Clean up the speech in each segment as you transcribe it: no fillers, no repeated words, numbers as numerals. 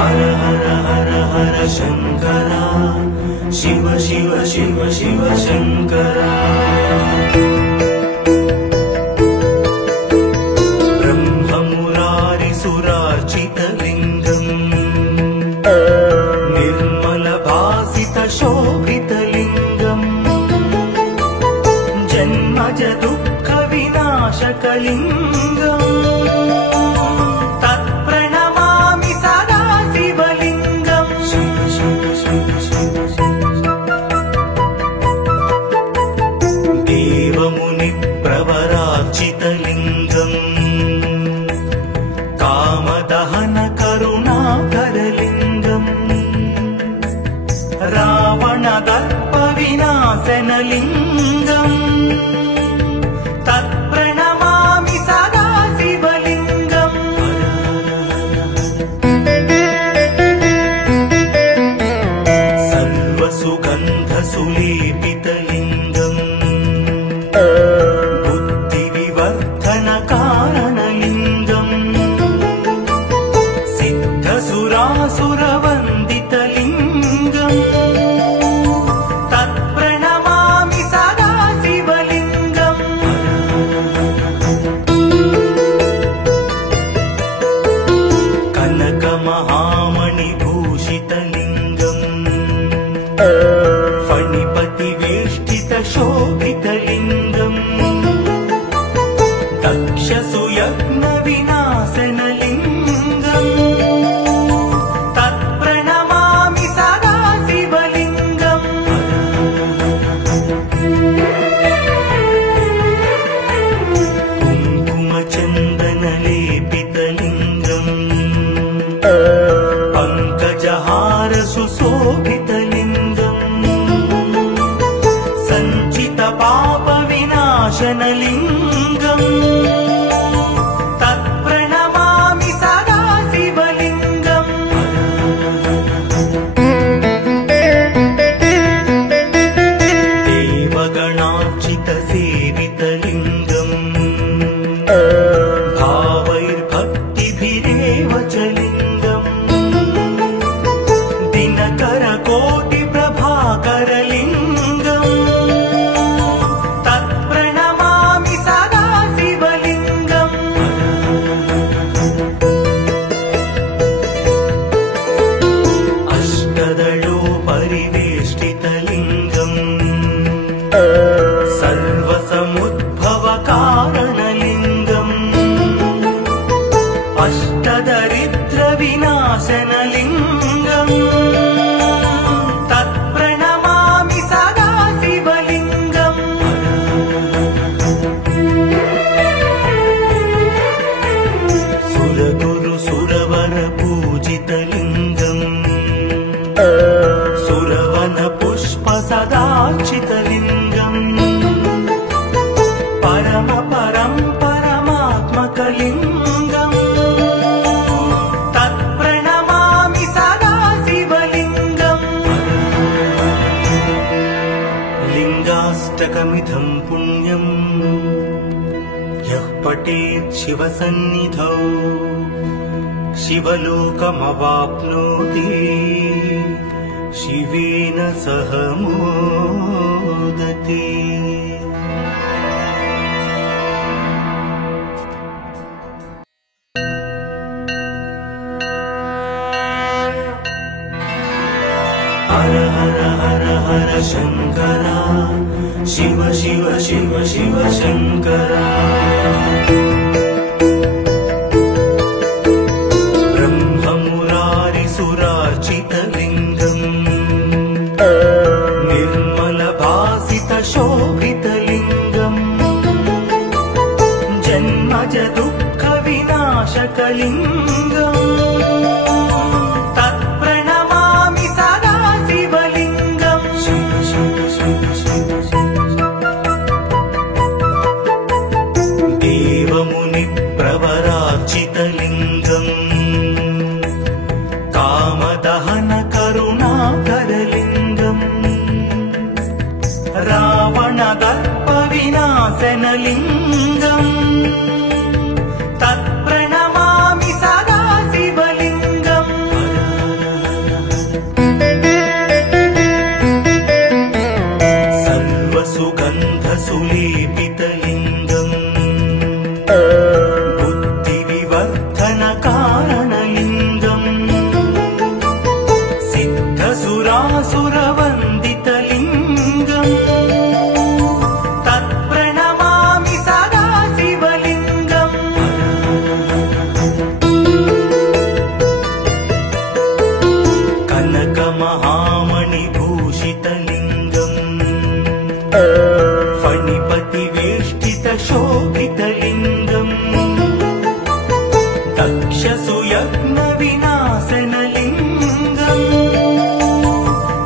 हर हर हर हर शंकरा शिव शिव शिव शिव शंकरा ब्रह्ममुरारिसुरार्चितलिङ्गम् निर्मलभासितशोभितलिङ्गम् जन्मज दुःखविनाशकलिङ्गम् तत्प्रणमामि सदा शिवलिङ्गम् देवमुनिप्रवरार्चितलिङ्गम् कामदहन करुणाकरलिङ्गम् रावणदर्पविनाशनलिङ्गम् तत्प्रणमामि सदा शिवलिङ्गम् सर्वसुगन्धसुलेपितलिङ्गम् बुद्धिविवर्धनकारणलिङ्गम् सिद्धसुरासुरवन्दितलिङ्गम् तत्प्रणमामि सदा शिवलिङ्गम् कनकमहामणिभूषितलिङ्गम् फणिपतिवेष्टितशोभितलिङ्गम् दक्षसुयज्ञविनाशनलिङ्गम् तत्प्रणमामि सदा शिवलिङ्गम् कुङ्कुमचन्दनलेपितलिङ्गम् पङ्कजहारसुशोभितलिङ्गम् सञ्चितपापविनाशनलिङ्गम् तत्प्रणमामि सदा शिवलिङ्गम् देवगणार्चितसेवितलिङ्गम् भावैर्भक्तिभिरेव च लिङ्गम् दिनकरकोटिप्रभाकरलिङ्गम् तत्प्रणमामि सदा शिवलिङ्गम् अष्टदलोपरिवेष्टितलिङ्गम् सर्वसमुद्भवकारणलिङ्गम् अष्टदरिद्रविनाशनलिङ्गम् तत्प्रणमामि सदा शिवलिङ्गम् सुरगुरुसुरवरपूजितलिङ्गम् सुरवनपुष्पसदार्चितलिङ्गम् परमात्मकलिङ्गम् तत्प्रणमामि सदा शिवलिङ्गम् लिङ्गाष्टकमिदं पुण्यम् यः पठेत् शिवसन्निधौ शिवलोकमवाप्नोति शिवेन सह मोदते। हर हर हर हर शंकरा शिव शिव शिव शिव शंकरा ब्रह्ममुरारिसुरार्चितलिङ्गम् निर्मलभासितशोभितलिङ्गम् जन्मज दुःखविनाशकलिङ्गम् तत्प्रणमामि सदा शिवलिङ्गम् देवमुनिप्रवरार्चितलिङ्गम् कामदहन करुणाकरलिङ्गम् रावणदर्पविनाशनलिङ्गम् तत्प्रणमामि सदा शोभितलिङ्गम् दक्षसुयज्ञविनाशनलिङ्गम्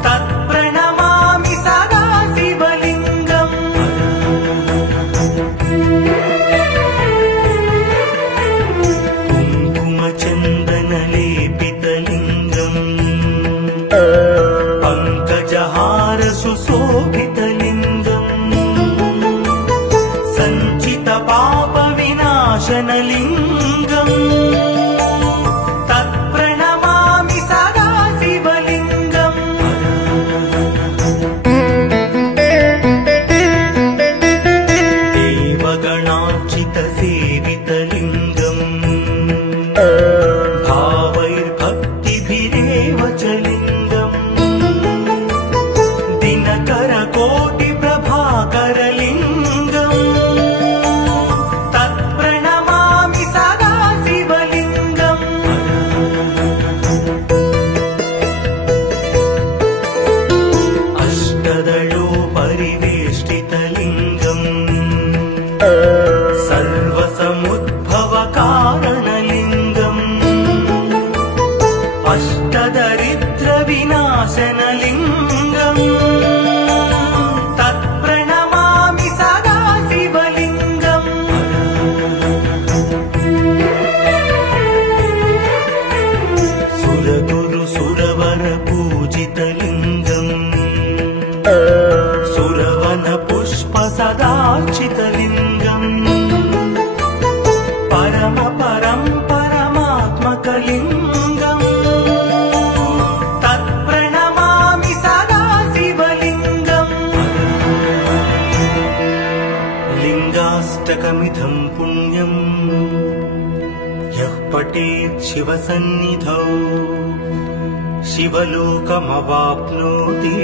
तत्प्रणमामि सदा शिवलिङ्गम् कुङ्कुमचन्दनलेपितलिङ्गम् पङ्कजहार सुशोभितलिङ्गम् सञ्चितपापविनाशनलिङ्गम् तत्प्रणमामि सदा शिवलिङ्गम् देवगणार्चितसेवितलिङ्गम् भावैर्भक्तिभिरेव च लिङ्गम् दिनकरकोटिप्रभाकरलिङ्गम् तत्प्रणमामि सदा शिवलिङ्गम् अष्टदलोपरिवेष्टितलिङ्गम् सर्वसमुद्भवकारणलिङ्गम् अष्टदरिद्रविनाशनलिङ्गम् तत्प्रणमामि सदा शिवलिङ्गम् सुरगुरुसुरवरपूजितलिङ्गम् सुरवनपुष्पसदार्चितलिङ्गम् परमात्मकलिङ्गम् तत्प्रणमामि सदा शिवलिङ्गम् लिङ्गाष्टकमिदं पुण्यम् यः पठेत् शिवसन्निधौ शिवलोकमवाप्नोति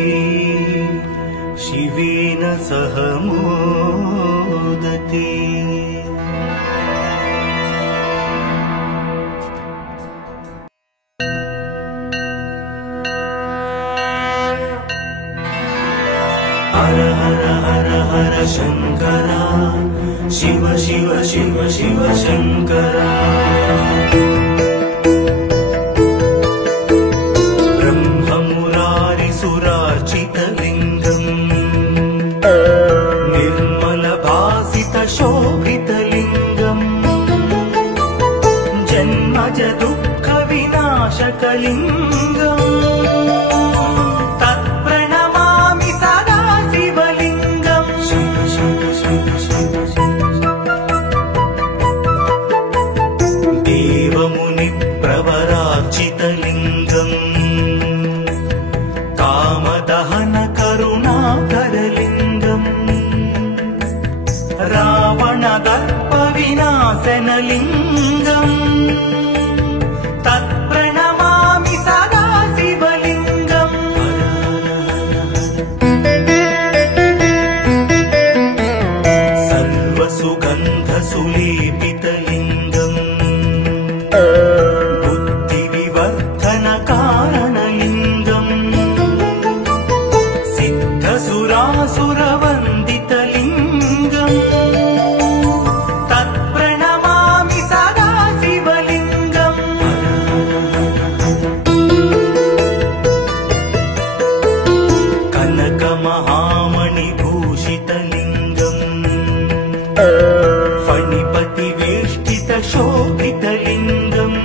शिवेन सह मोदते। हर हर हर हर शङ्करा शिव शिव शिव शिव शङ्करा ब्रह्ममुरारिसुरार्चितलिङ्गम् निर्मलभासितशोभितलिङ्गम् जन्मज दुःखविनाशकलिङ्गम् तत्प्रणमामि सदा शिवलिङ्गम् शिव शिव शिव शिव देवमुनिप्रवरार्चितलिङ्गम् कामदहन करुणाकरलिङ्गम् रावणदर्पविनाशनलिङ्गम् तत्प्रणमामि सदा शिवलिङ्गम् सर्वसुगन्धसुलेपितलिङ्गम् बुद्धिविवर्धनकारणलिङ्गम् सिद्धसुरासुरवन्दितलिङ्गम् तत्प्रणमामि सदा शिवलिङ्गम् कनकमहामणिभूषितलिङ्गम् फणिपतिवेष्टितशोभितलिङ्गम्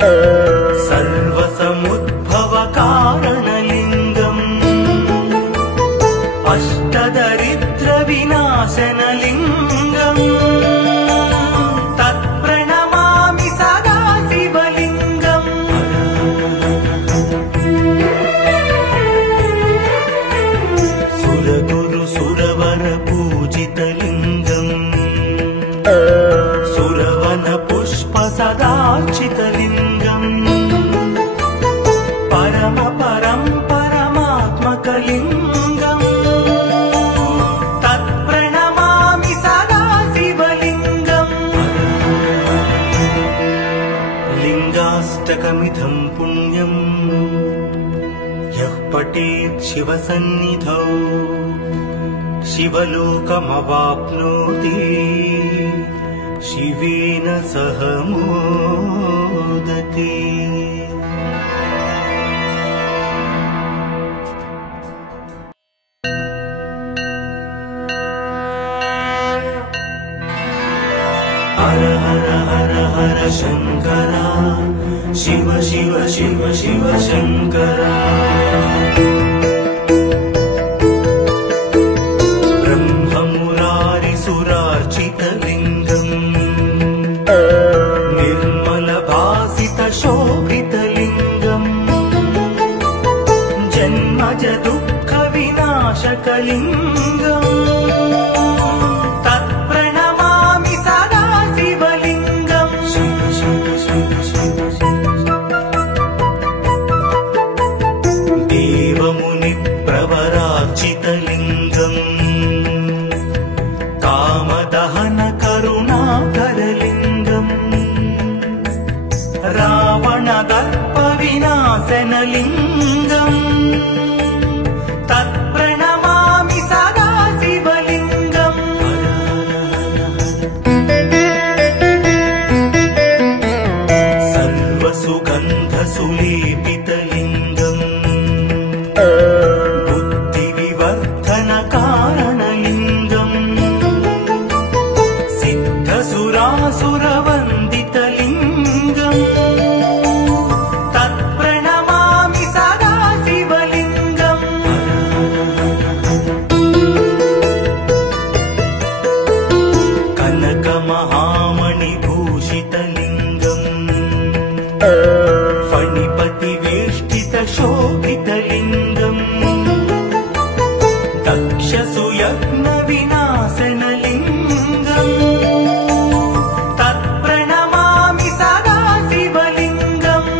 सर्वसमुद्भवकारणलिङ्गम् अष्टदरिद्रविनाशनलिङ्गम् तत्प्रणमामि सदा शिवलिङ्गम् सुरगुरु सुरवर पूजितलिङ्गम् सुरवन पुष्प सदार्चितलिङ्गम् परम परं परमात्मकलिङ्गम् तत्प्रणमामि सदा शिवलिङ्गम् लिङ्गाष्टकमिदं पुण्यम् यः पठेत् शिवसन्निधौ शिवलोकमवाप्नोति शिवेन सह मोदते। हर हर हर हर शंकरा शिव शिव शिव शिव शंकरा ब्रह्ममुरारिसुरार्चितलिङ्गम् निर्मलभासितशोभितलिङ्गम् जन्मज दुःखविनाशकलिङ्गम् तत्प्रणमामि सदा शिवलिङ्गम् देवमुनिप्रवरार्चितलिङ्गम् कामदहन करुणाकरलिङ्गम् रावणदर्पविनाशनलिङ्गम् तत्प्रणमामि सदा शिवलिङ्गम् सर्वसुगन्धसुलेपितलिङ्गम् बुद्धिविवर्धनकारणलिङ्गम् सिद्धसुरासुरवन्दितलिङ्गम् तत्प्रणमामि सदा शिवलिङ्गम् कनकमहामणिभूषितलिङ्गम् फणिपतिवेष्टितशोभितलिङ्गम् दक्षसुयज्ञविनाशनलिङ्गम् तत्प्रणमामि सदा शिवलिङ्गम्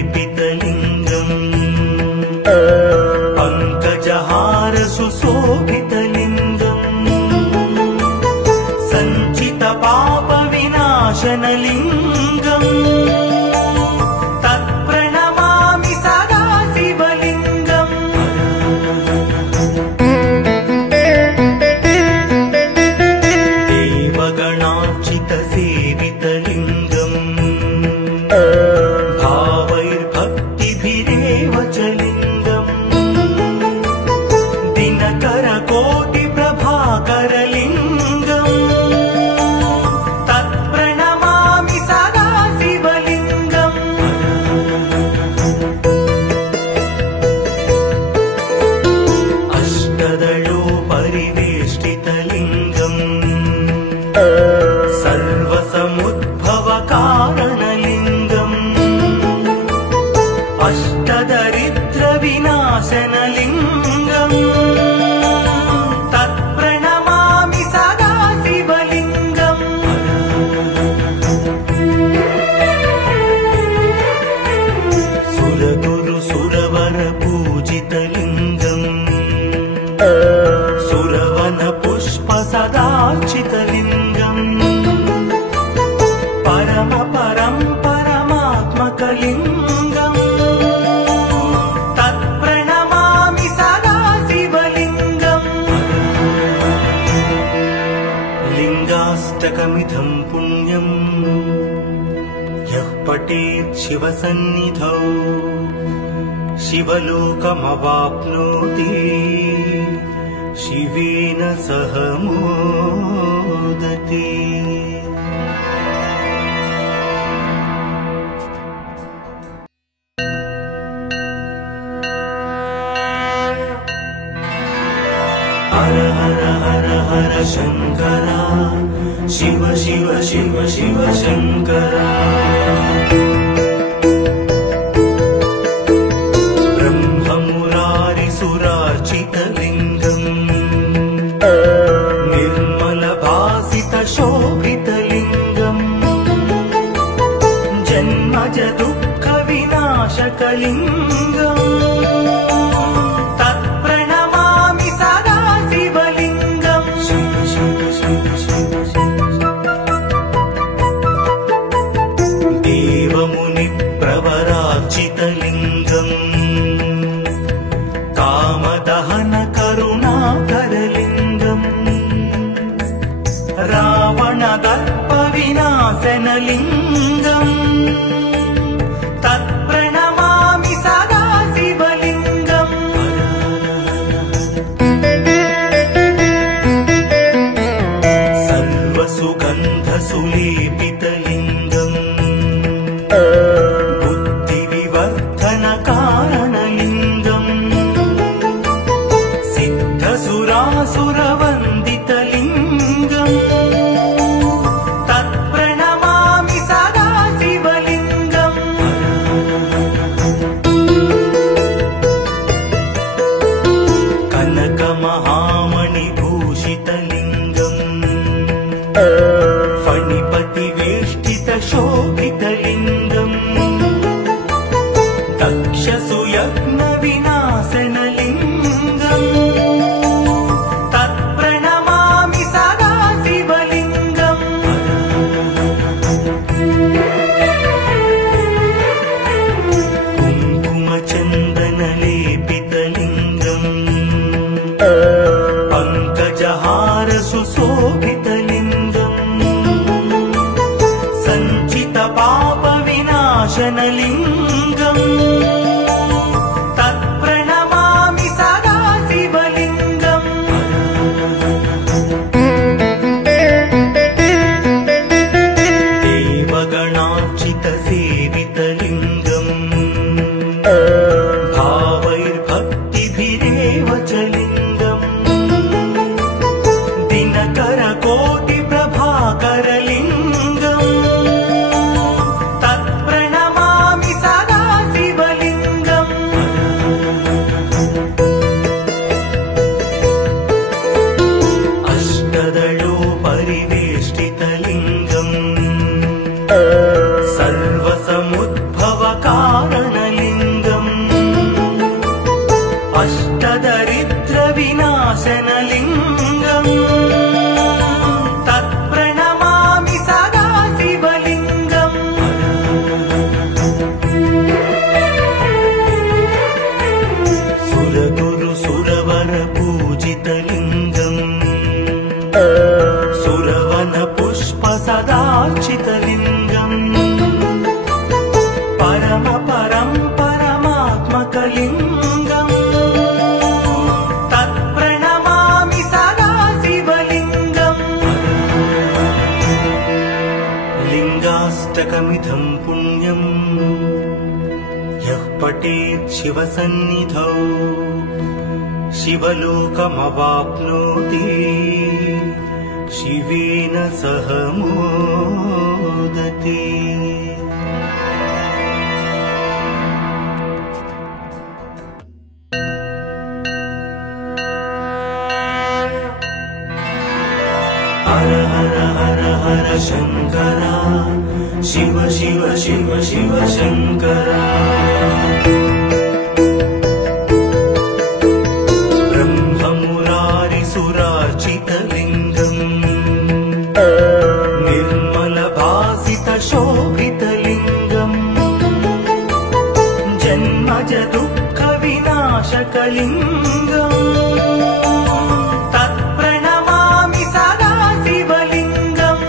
कुङ्कुमचन्दनलेपितलिङ्गम् पङ्कजहारसुशोभितलिङ्गम् सञ्चितपापविनाशनलिङ्गम् तत्प्रणमामि सदा शिवलिङ्गम् देवगणार्चितसेवितलिङ्गम् भावैर्भक्तिभिरेव च लिङ्गम् दिनकरकोटिप्रभाकरलिङ्गम् तत्प्रणमामि सदा शिवलिङ्गम् अष्टदलोपरिवेष्टितलिङ्गम् सर्वसमुद्भवकारणलिङ्गम् अष्टदरिद्रविनाशनलिङ्गम् तत्प्रणमामि सदा शिवलिङ्गम् सुरगुरु सुरवर पूजितलिङ्गम् सुरवन पुष्प सदार्चितलिङ्गम् परम परं परमात्मकलिङ्गम् तत्प्रणमामि सदा शिवलिङ्गम् लिङ्गाष्टकमिदं पुण्यम् यः पठेत् शिवसन्निधौ शिवलोकमवाप्नोति शिवेन सह मोदते। हर हर हर हर शंकरा, शिव शिव शिव शिव शंकरा। ब्रह्ममुरारिसुरार्चितलिङ्गम्, निर्मलभासितशोभितलिङ्गम्, जन्मज दुःखविनाशकलिङ्गम्, तत्प्रणमामि सदा शिवलिङ्गम्। देवमुनिप्रवरार्चितलिङ्गम्, कामदहन करुणाकरलिङ्गम्, रावणदर्पविनाशनलिङ्गम्, तत्प्रणमामि सदा शिवलिङ्गम्। सर्वसुगन्धसुलेपितलिङ्गम्, बुद्धिविवर्धनकारणलिङ्गम्, सिद्धसुरासुरवन्दितलिङ्गम्, तत्प्रणमामि सदा शिवलिङ्गम्। कनकमहामणिभूषितलिङ्गम्, फणिपतिवेष्टितशोभितलिङ्गम्, दक्षसुयज्ञविनाशनलिङ्गम्, तत्प्रणमामि सदा शिवलिङ्गम्। कुङ्कुमचन्दनलेपितलिङ्गम्, पङ्कजहारसुशोभितलिङ्गम्, सञ्चितपापविनाशनलिङ्गम्, तत्प्रणमामि सदा शिवलिङ्गम्। देवगणार्चितसेवितलिङ्गम्, भावैर्भक्तिभिरेव च लिङ्गम्, दिनकरकोटिप्रभाकरलिङ्गम्, तत्प्रणमामि सदा शिवलिङ्गम्। अष्टदलोपरिवेष्टितलिङ्गम्, सर्वसमुद्भवकारणलिङ्गम्, अष्टदरिद्रविनाशनलिङ्गम्, तत्प्रणमामि सदा शिवलिङ्गम्। सुरगुरुसुरवरपूजितलिङ्गम्, सुरवनपुष्पसदार्चितलिङ्गम्, परमात्मकलिङ्गम्, तत्प्रणमामि सदा शिवलिङ्गम्। लिङ्गाष्टकमिदं पुण्यम्, यः पठेत् शिवसन्निधौ, शिवलोकमवाप्नोति, शिवेन सह मोदते। हर हर हर हर शंकरा, शिव शिव शिव शिव शंकरा। ब्रह्ममुरारिसुरार्चितलिङ्गम्, निर्मलभासितशोभितलिङ्गम्, जन्मज दुःखविनाशकलिङ्गम्, तत्प्रणमामि सदा शिवलिङ्गम्।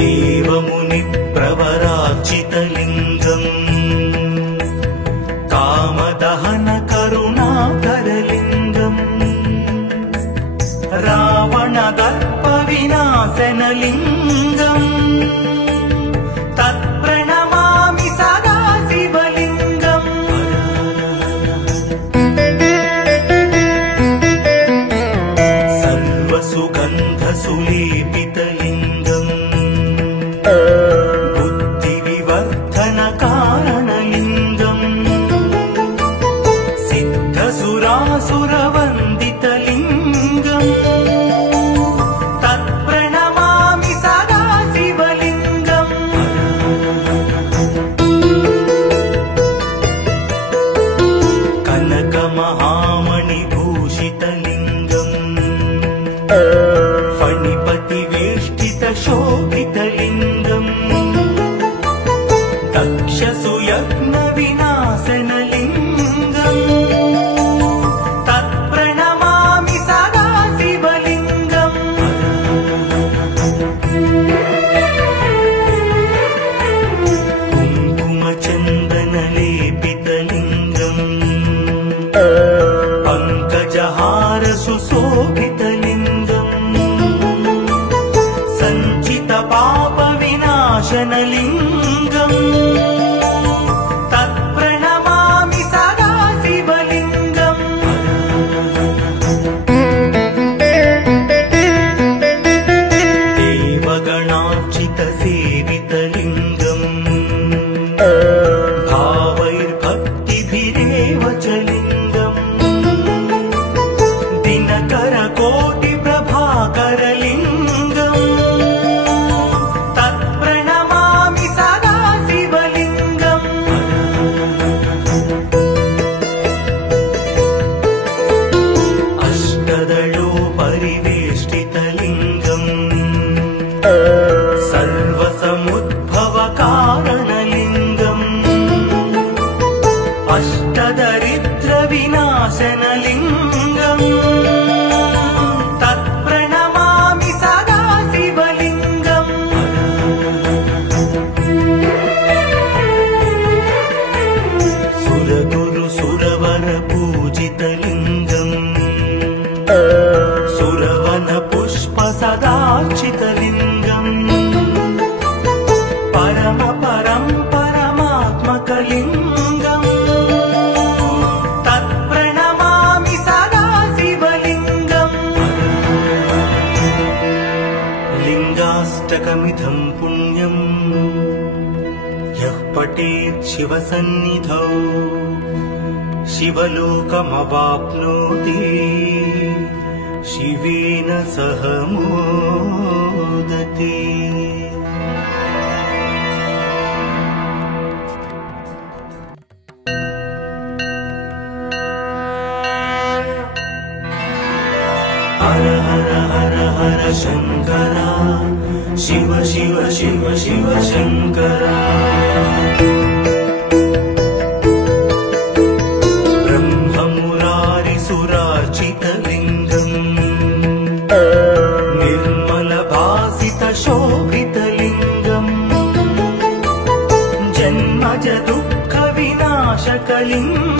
देवमु कामदहन करुणाकरलिङ्गम् रावणदर्पविनाशनलिङ्गम् तत्प्रणमामि सदा शिवलिङ्गम् सर्वसुगन्धसुलेपितलिङ्गम् बुद्धिविवर्धनकारणलिङ्गम् सिद्धसुरासुरवन्दितलिङ्गम् तत्प्रणमामि सदा शिवलिङ्गम् कनकमहामणिभूषितलिङ्गम् फणिपतिवेष्टितशोभितलिङ्गम् दक्षसुयज्ञविनाशनलिङ्गम् तत्प्रणमामि सदा शिवलिङ्गम् कुङ्कुमचन्दनलेपितलिङ्गम् पङ्कजहारसुशोभितलिङ्गम् सञ्चितपापविनाशनलिङ्गम् तत्प्रणमामि सदा शिवलिङ्गम् देवगणार्चितसेवितलिङ्गम् भावैर्भक्तिभिरेव च लिङ्गम् दिनकरकोटिप्रभाकरलिङ्गम् तत्प्रणमामि सदा शिवलिङ्गम् अष्टदलोपरिवेष्टितलिङ्गम् सर्वसमुद्भवकारणलिङ्गम् अष्टदरिद्रविनाशनलिङ्गम् तत्प्रणमामि सदा शिवलिङ्गम् सुरगुरुसुरवरपूजितलिङ्गम् सुरवनपुष्पसदार्चितलिङ्गम् परमात्मकलिङ्गम् तत्प्रणमामि सदा शिवलिङ्गम् लिङ्गाष्टकमिदं पुण्यम् यः पठेत् शिवसन्निधौ शिवलोकमवाप्नोति शिवेन सह मोदते। हर हर हर हर शङ्करा शिव शिव शिव शिव शङ्करा ब्रह्ममुरारिसुरार्चितलिङ्गम् निर्मलभासितशोभितलिङ्गम् जन्मज दुःखविनाशकलिङ्गम्